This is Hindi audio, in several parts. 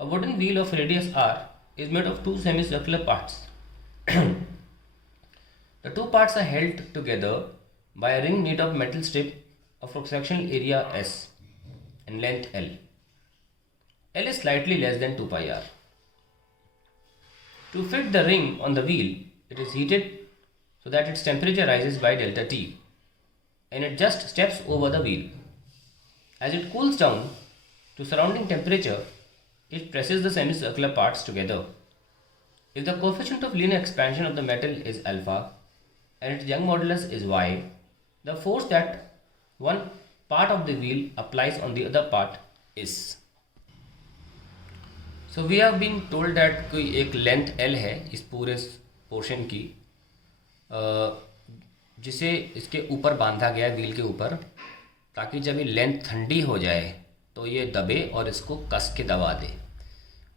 A wooden wheel of radius r is made of two semicircular parts. The two parts are held together by a ring made of metal strip of cross-sectional area S and length L. L is slightly less than 2 pi r. To fit the ring on the wheel, it is heated so that its temperature rises by delta T and it just steps over the wheel. As it cools down to surrounding temperature, it presses the semicircular parts together. If the coefficient of linear expansion of the metal is alpha and its Young modulus is y, the force that one part of the wheel applies on the other part is. So we have been told that कोई एक लेंथ L है इस पूरे पोर्शन की जिसे इसके ऊपर बांधा गया है व्हील के ऊपर, ताकि जब ये लेंथ ठंडी हो जाए तो ये दबे और इसको कस के दबा दे।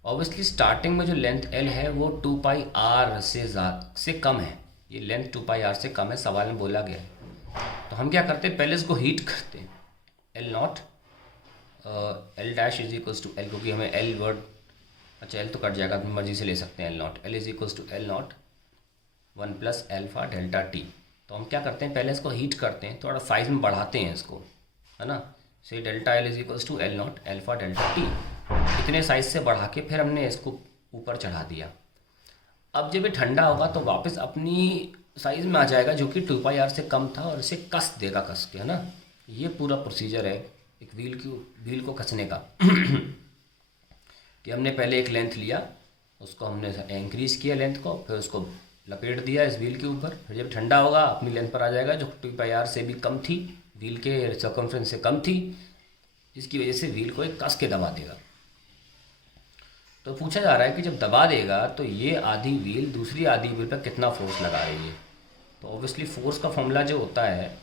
ऑब्वियसली स्टार्टिंग में जो लेंथ L है वो 2 पाई r से कम है। ये लेंथ 2 पाई r से कम है, सवाल में बोला गया। तो हम क्या करते हैं, पहले इसको हीट करते हैं। L naught L dash is equals to L, क्योंकि हमें L वर्ड, अच्छा L तो कट जाएगा, अपनी मर्जी से ले सकते हैं। L naught L is equals to L naught 1 plus alpha delta T. तो हम क्या करते हैं, पहले इसको हीट करते हैं, थोड़ा साइज में बढ़ाते हैं इसको, है ना। से delta L is equals to L naught alpha delta T, इतने साइज से बढ़ा के फिर हमने इसको ऊपर चढ़ा दिया। अब जब ये ठंडा होगा तो वापस अपनी साइज़ में आ जाएगा, जो कि 2 पाई r से कम था, और इसे कस देगा, कस के, है ना। ये पूरा प्रोसीजर है एक व्हील को कसने का। कि हमने पहले एक लेंथ लिया, उसको हमने इंक्रीज़ किया लेंथ को, फिर उसको लपेट दिया इस व्हील के ऊपर, फिर जब ठंडा होगा अपनी लेंथ पर आ जाएगा, जो 2 पाई r से भी कम थी, व्हील के सर्कमफ्रेंस से कम थी, जिसकी वजह से व्हील को एक कस के दबा देगा। तो पूछा जा रहा है कि जब दबा देगा तो ये आधी व्हील दूसरी आधी व्हील पर कितना फोर्स लगा रही है। तो ऑब्वियसली फोर्स का फॉर्मूला जो होता है,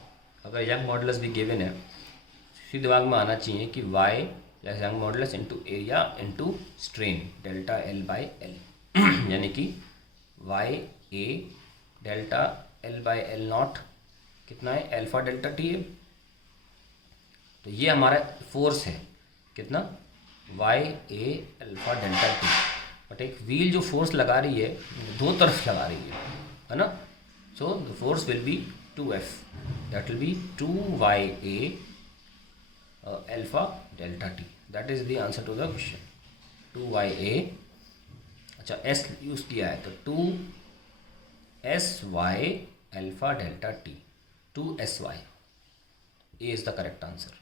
अगर यंग मॉडुलस भी गिवन है, इसी दिमाग में आना चाहिए कि y या young modulus into area into strain delta L by L, यानी कि y a delta L by L not कितना है, अल्फा डेल्टा टी है। तो ये हमारा फोर्स है कितना, y a alpha delta T. But एक व्हील जो फोर्स लगा रही है दो तरफ लगा रही है ना। So the force will be 2F, that will be 2y a alpha delta T. That is the answer to the question, 2y a। अच्छा s यूज़ किया है तो 2sy alpha delta T, 2sy, a is the correct answer.